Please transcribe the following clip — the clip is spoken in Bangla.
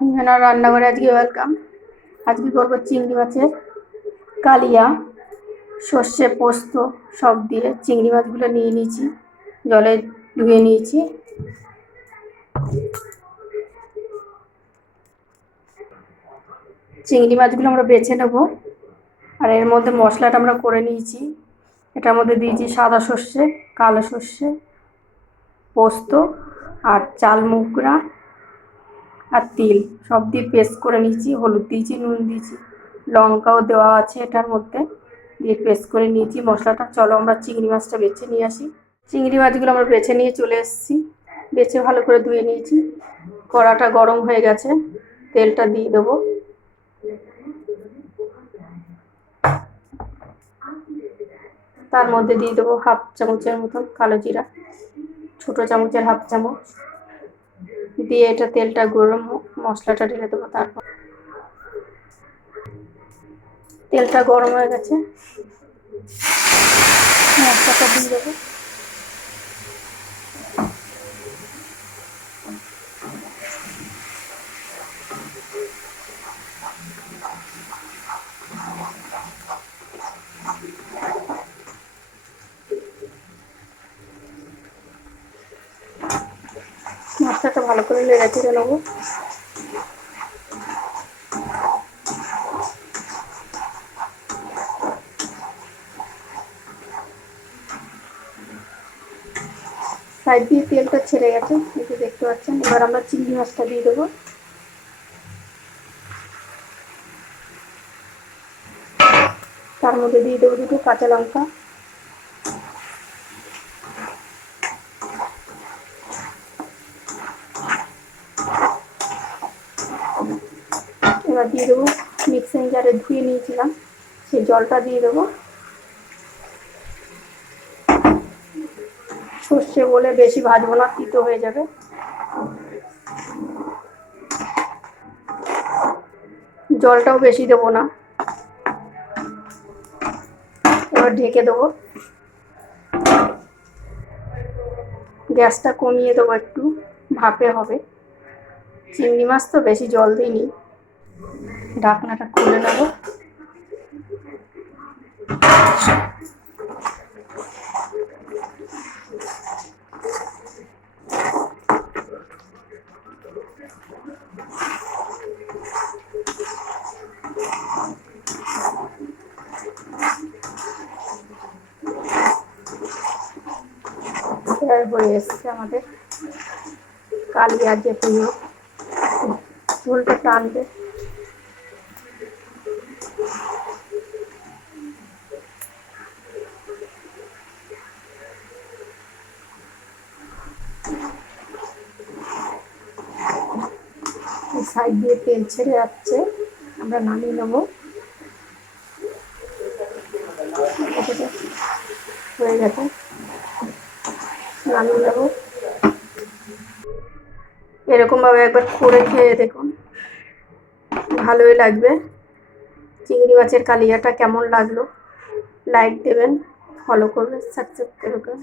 আমার রান্নাঘরে আজকে ওয়েলকাম। আজকে করবো চিংড়ি মাছের কালিয়া। সর্ষে পোস্ত সব দিয়ে চিংড়ি মাছগুলো নিয়ে নিয়েছি, জলে ধুয়ে নিয়েছি। চিংড়ি মাছগুলো আমরা বেছে নেব। আর এর মধ্যে মশলাটা আমরা করে নিয়েছি। এটার মধ্যে দিয়েছি সাদা সর্ষে, কালো সর্ষে, পোস্ত আর চাল মুগরা আর তিল সব দিয়ে পেস্ট করে নিয়েছি। হলুদ দিয়েছি, নুন দিয়েছি, লঙ্কাও দেওয়া আছে এটার মধ্যে, দিয়ে পেস্ট করে নিয়েছি মশলাটা। চলো আমরা চিংড়ি মাছটা বেছে নিয়ে আসি। চিংড়ি মাছগুলো আমরা বেছে নিয়ে চলে এসেছি, বেছে ভালো করে ধুয়ে নিয়েছি। কড়াটা গরম হয়ে গেছে, তেলটা দিয়ে দেবো। তার মধ্যে দিয়ে দেবো হাফ চামচের মতন কালো জিরা, ছোটো চামচের হাফ চামচ দিয়ে এটা তেলটা গরম, মশলাটা ঢেলে দেবো। তারপর তেলটা গরম হয়ে গেছে, মশলাটা দিয়ে দেবো। মশলাটা ভালো করে নেড়ে চেড়ে নেবো। সাইড দিয়ে তেলটা ছেড়ে গেছে, এই যে দেখতে পাচ্ছেন। এবার আমরা চিংড়ি মাছটা দিয়ে দেবো। তার মধ্যে দিয়ে দেবো দুটো কাঁচা লঙ্কা, এবার দিয়ে দেবো মিক্সিং জারে ধুয়ে নিয়েছিলাম সেই জলটা দিয়ে দেবো। সর্ষে বলে বেশি ভাজবো না, তিতো হয়ে যাবে। জলটাও বেশি দেবো না। এবার ঢেকে দেবো, গ্যাসটা কমিয়ে দেবো, একটু ভাপে হবে। চিংড়ি মাছ তো বেশি জল দিইনি। ঢাকনাটা খুলে নেব। হয়ে এসছে আমাদের কালিয়া, যে পুজো ঝোলটা টানবে। সাইড দিয়ে তেল ছেড়ে যাচ্ছে, আমরা নামিয়ে নেবো। হয়ে গেছে, নামিয়ে নেবো। এরকমভাবে একবার করে খেয়ে দেখুন, ভালোই লাগবে। চিংড়ি মাছের কালিয়াটা কেমন লাগলো লাইক দেবেন, ফলো করবেন, সাবস্ক্রাইব করবেন।